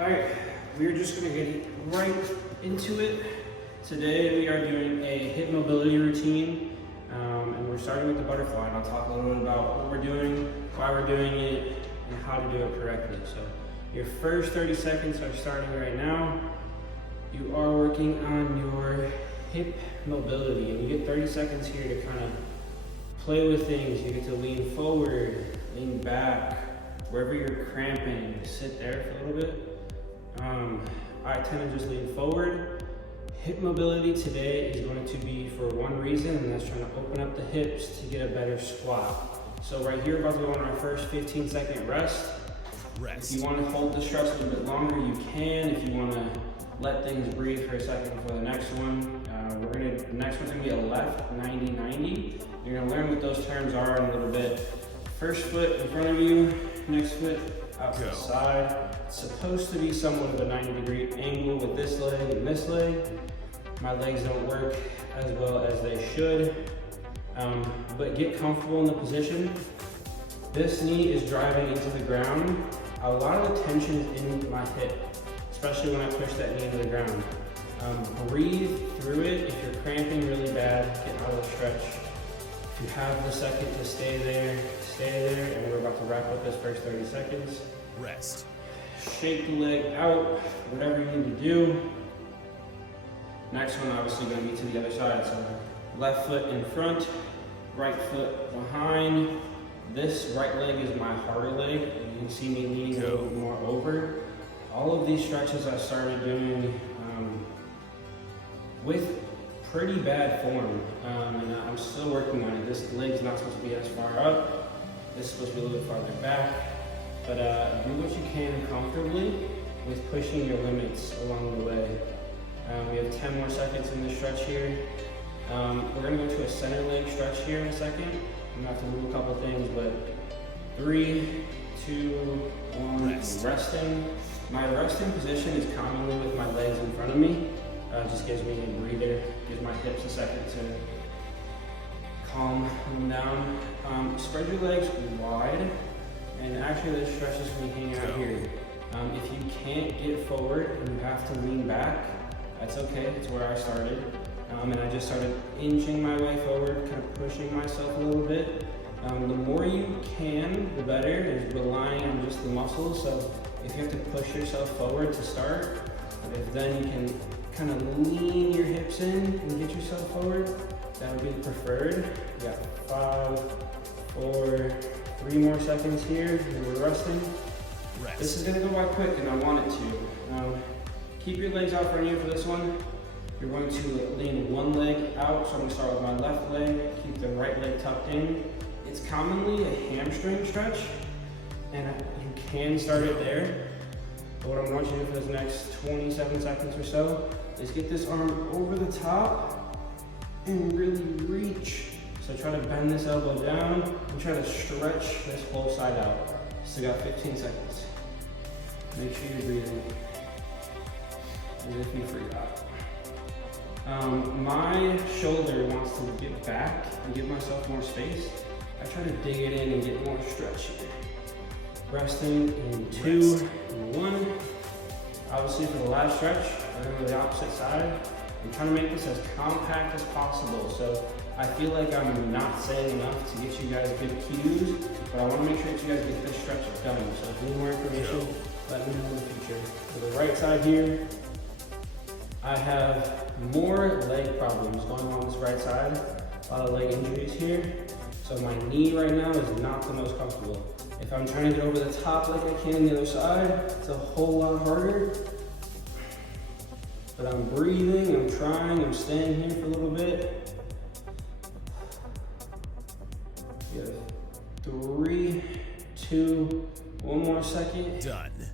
All right, we're just gonna get right into it. Today we are doing a hip mobility routine, and we're starting with the butterfly, and I'll talk a little bit about what we're doing, why we're doing it, and how to do it correctly. So your first 30 seconds are starting right now. You are working on your hip mobility, and you get 30 seconds here to kind of play with things. You get to lean forward, lean back, wherever you're cramping, sit there for a little bit. I tend to just lean forward. Hip mobility today is going to be for one reason, and that's trying to open up the hips to get a better squat. So right here, about to go on our first 15-second rest. If you want to hold the stretch a little bit longer, you can. If you want to let things breathe for a second for the next one, the next one's gonna be a left 90-90. You're gonna learn what those terms are in a little bit. First foot in front of you, next foot out to the side. It's supposed to be somewhat of a 90-degree angle with this leg and this leg. My legs don't work as well as they should, but get comfortable in the position. This knee is driving into the ground. A lot of the tension is in my hip, especially when I push that knee into the ground. Breathe through it. If you're cramping really bad, get out of the stretch. If you have the second to stay there, and we're about to wrap up this first 30 seconds. Rest. Shake the leg out, whatever you need to do. Next one obviously gonna be to the other side. So left foot in front, right foot behind. This right leg is my harder leg. You can see me leaning a little bit more over. All of these stretches I started doing with pretty bad form, and I'm still working on it. This leg's not supposed to be as far up. This is supposed to be a little bit farther back. But do what you can comfortably with pushing your limits along the way. We have 10 more seconds in this stretch here. We're gonna go to a center leg stretch here in a second. I'm gonna have to move a couple things, but 3, 2, 1, resting. My resting position is commonly with my legs in front of me. Just gives me a breather, gives my hips a second to calm them down. Spread your legs wide, and actually this stretch is going to be hanging out here. If you can't get forward and you have to lean back, that's okay, it's where I started. And I just started inching my way forward, kind of pushing myself a little bit. The more you can, the better, is relying on just the muscles. So if you have to push yourself forward to start, if then you can kind of lean your hips in and get yourself forward, that would be preferred. You got 5, 4, 3 more seconds here, and we're resting. This is gonna go by quick, and I want it to. Keep your legs out for you for this one. You're going to lean one leg out, so I'm gonna start with my left leg, keep the right leg tucked in. It's commonly a hamstring stretch, and you can start it there. But what I'm going to do for this next 27 seconds or so is get this arm over the top and really reach. So try to bend this elbow down and try to stretch this whole side out. Still got 15 seconds. Make sure you're breathing as if you forgot. My shoulder wants to get back and give myself more space. I try to dig it in and get more stretch here. Resting in 2, 1. Obviously for the last stretch, we're going to the opposite side. I'm trying to make this as compact as possible. So I feel like I'm not saying enough to get you guys good cues, but I want to make sure that you guys get this stretch done. So if you need more information, let me know in the future. For the right side here, I have more leg problems going on this right side. A lot of leg injuries here. So my knee right now is not the most comfortable. If I'm trying to get over the top like I can on the other side, it's a whole lot harder. But I'm breathing, I'm trying, I'm staying here for a little bit. You have 3, 2, 1 more second. Done.